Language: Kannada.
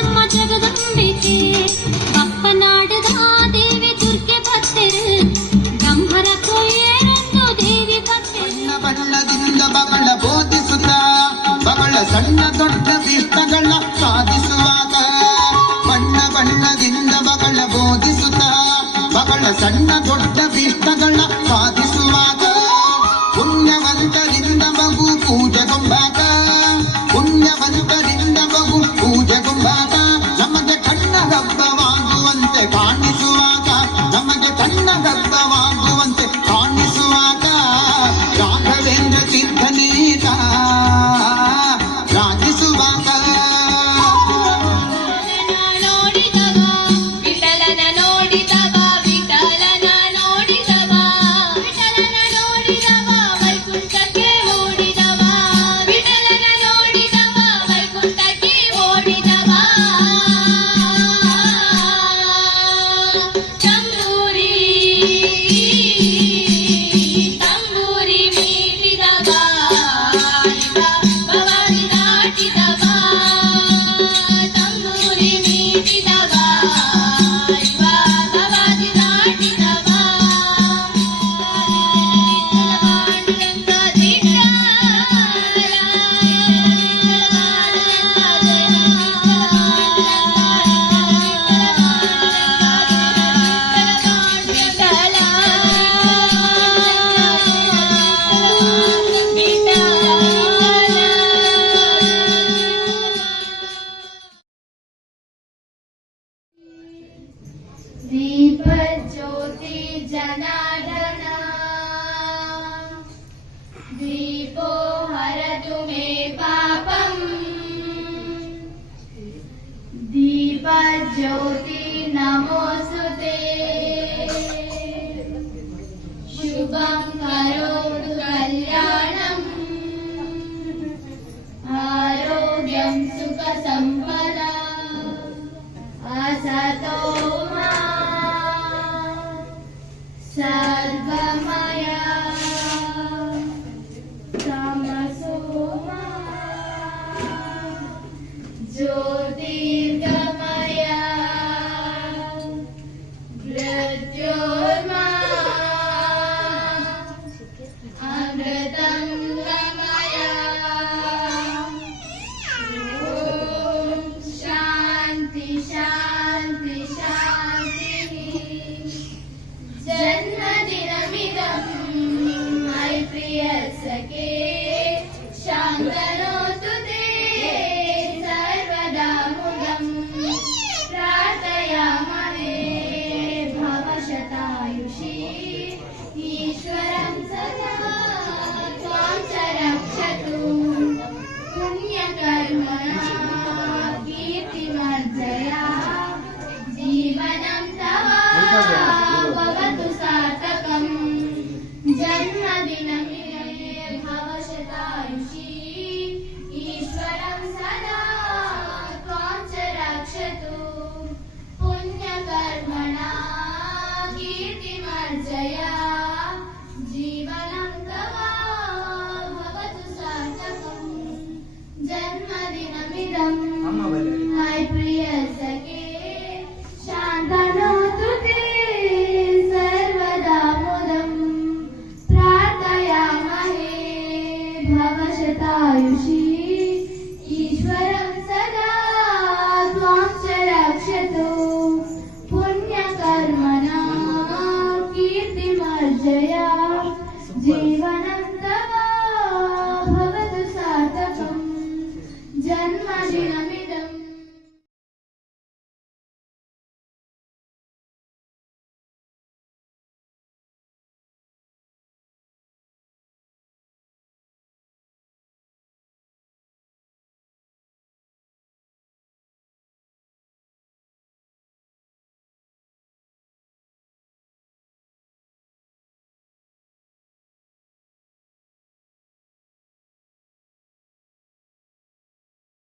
ನಮ್ಮ ಜಗದಂಬಿಕೆ ಬಪ್ಪನಾಡದ ದೇವಿ ದುರ್ಗೆ ಭಕ್ತರು ಗಂಭರ ಕೊಯ್ಯರಂದು ದೇವಿ ಭಕ್ತರು ಬಣ್ಣದಿಂದ ಬಗಳ ಬೋಧಿಸುತ್ತ ಬಗಳ ಸಣ್ಣ ದೊಡ್ಡ ಇಷ್ಟಗಳ ಸಾಧಿಸುವಾಗ ಬಣ್ಣದಿಂದ ಬಗಳ ಬೋಧಿಸುತ್ತ ಬಗಳ ಸಣ್ಣ ದೊಡ್ಡ ಇಷ್ಟಗಳ ಸಾಧಿಸುವಾಗ ಪುಣ್ಯವಂತರಿಂದ ಮಗು ಪೂಜೆಗೊಂಬಾಗ ಪುಣ್ಯವಂತರಿಂದ ಮಗು ಪೂಜೆಗೊಂಬಾಗ ನಮಗೆ ಕಣ್ಣ ಹಬ್ಬವಾಗುವಂತೆ ಕಾಣಿಸುವಾಗ ನಮಗೆ ಕಣ್ಣ ಹಬ್ಬವಾಗುವಂತೆ ಕಾಣಿಸುವಾಗ ರಾಘವೇಂದ್ರ ತೀರ್ಥನೀತ ರಾಜಿಸುವಾಗ दीप ज्योति जनार्दन दीपो हरतु मे पापम् दीप ज्योति नमोस्तुते शुभं करोतु कल्याणम् आरोग्यं सुख संपदा असतो सर्वमया तमसो मा ज्योतिर्गमया मृत्योर्मा अमृतं गमया ॐ शान्ति शान्ति शान्तिः जन्मदिनमिदं मयि प्रियसखे शान्तनोतु ते सर्वदा मुदं प्रार्थयामहे भवशतायुषी ईश्वरं सदा त्वां च रक्षतु पुण्यकर्मणा कीर्तिमर्जया जीवनं तव भवतु सार्थकम् जन्मदिनमिदे भवशतायुषी ईश्वरं सदा त्वां च रक्षतु पुण्यकर्मणा कीर्तिमर्जया